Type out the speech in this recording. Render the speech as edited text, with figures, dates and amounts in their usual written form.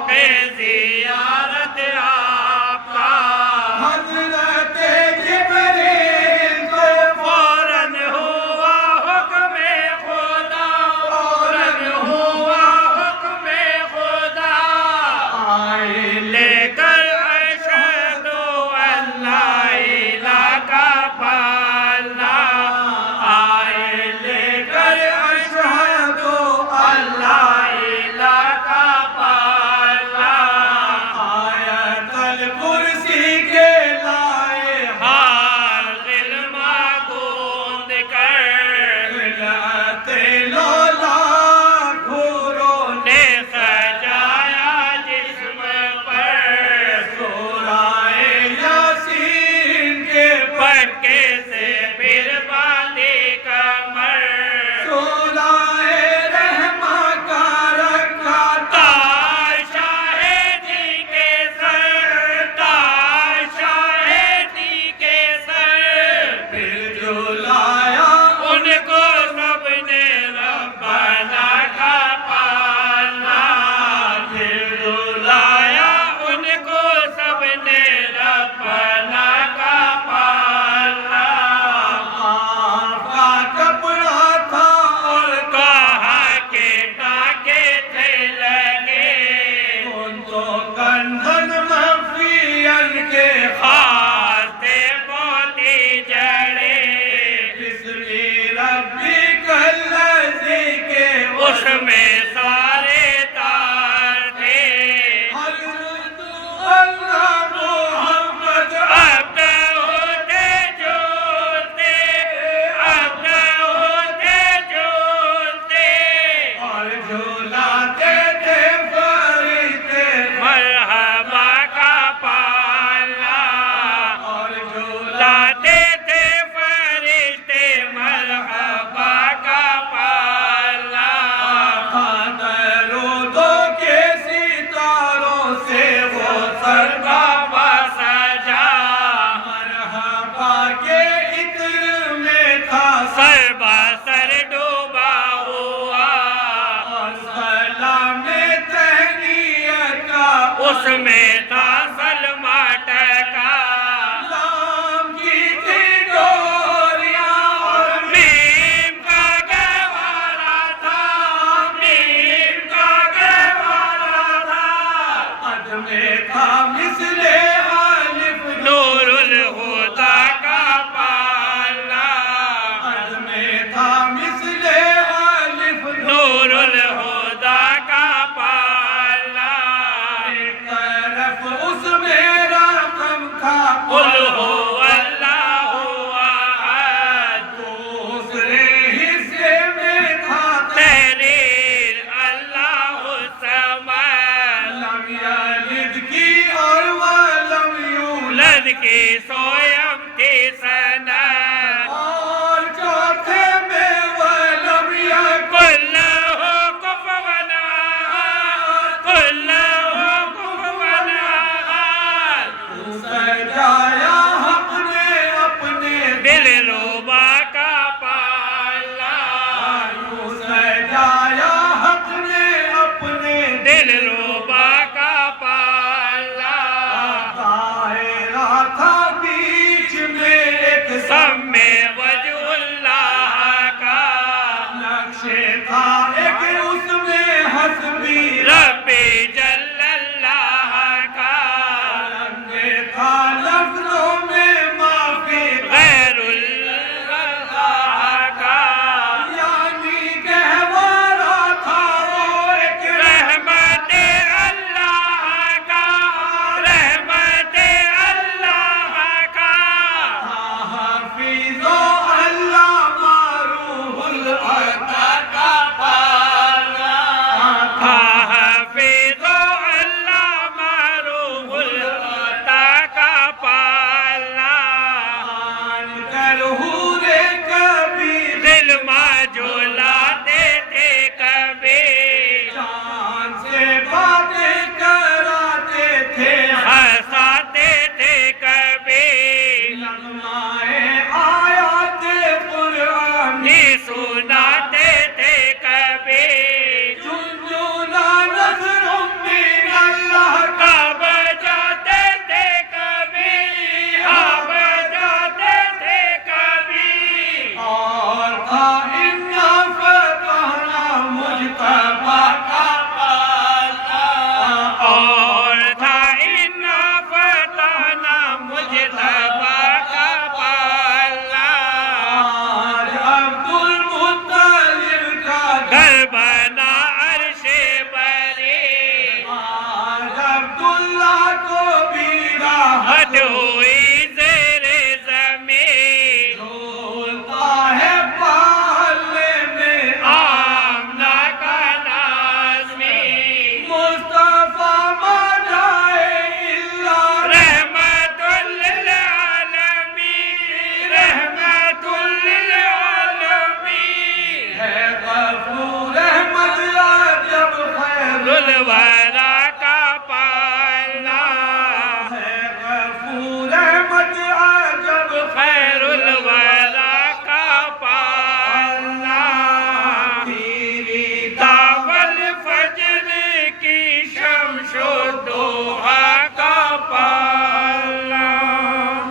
شوق زیارت آپ کا حضرت جبریل سے فوراً ہوا حکم خدا فوراً ہوا حکم خدا آئے لے کر اشہد ان لا الہ پالنا آئے لے کر اشہد ان لا الہ پالنا آیت الکرسی کے لائے ہار غلما گوند کر خلعت لولا گھروں نے سجایا جسم پر سورہ یاسین کے پٹکے سے پھر باندھی کمر سورہ رحمہ کا رکھا تاج شاہدی کے سر تاج شاہدی کے سر پھر جو لایا ان کو سب نے ربنا کا پالنا پھر لایا ان کو سب نے ربنا کا پالنا آپ کا کپڑا تھا اور کہا کہ ٹانکے تھے لگے ان تو کندھن مفین کے خاصے موتی جڑے بسم ربی کالذی کے اس میں سارے تار تھے حضرت اللہ محمد اب نہ ہوتے جھولتے اب نہ ہوتے جھولتے اور جھولاتے تھے فرشتے مرحبا کا پالنا اور جھولاتے لاتے تھے فرشتے مرحبا کا پالنا درودوں کے ستاروں سے وہ سربا بابا سجا مرحبا کے عطر میں تھا سر بسر ڈوبا ہوا اور سلام تہنیت کا اس میں تھا سلما ٹکا نام کی تھی ڈوریاں اور میم کا گہوارہ تھا میم کا گہوارہ تھا قد میں تھا مثل الف نور الہدا کا پالنا قد میں تھا مثل الف نور الہدا کا پالنا ایک طرف اس میں رقم تھا قل ہو اللہ احد دوسرے حصے میں تھا تحریر اللہ الصمد لم یلد کی اور ولم یولد لد کی سویم کی سند اور چوتھے میں ولم یکن قل لہ کفوا احد قل لہ کفوا احد سجایا حق نے اپنے دل روبا کا پالنا یوں سجایا حق نے اپنے دل روبا کا پالنا دائرہ تھا دین اللہ کو بھی راحت ہوئی زیر زمین جھولتا ہے پالے میں آمنہ کا نازمی مصطفیٰ مجائے اللہ رحمت للعالمین رحمت للعالمین ہے غفور رحمت عجب خیر الورا کا پالنا ہے غفور رحمت عجب خیر الورا کا پالنا تیری داول فجر کی شمش و دو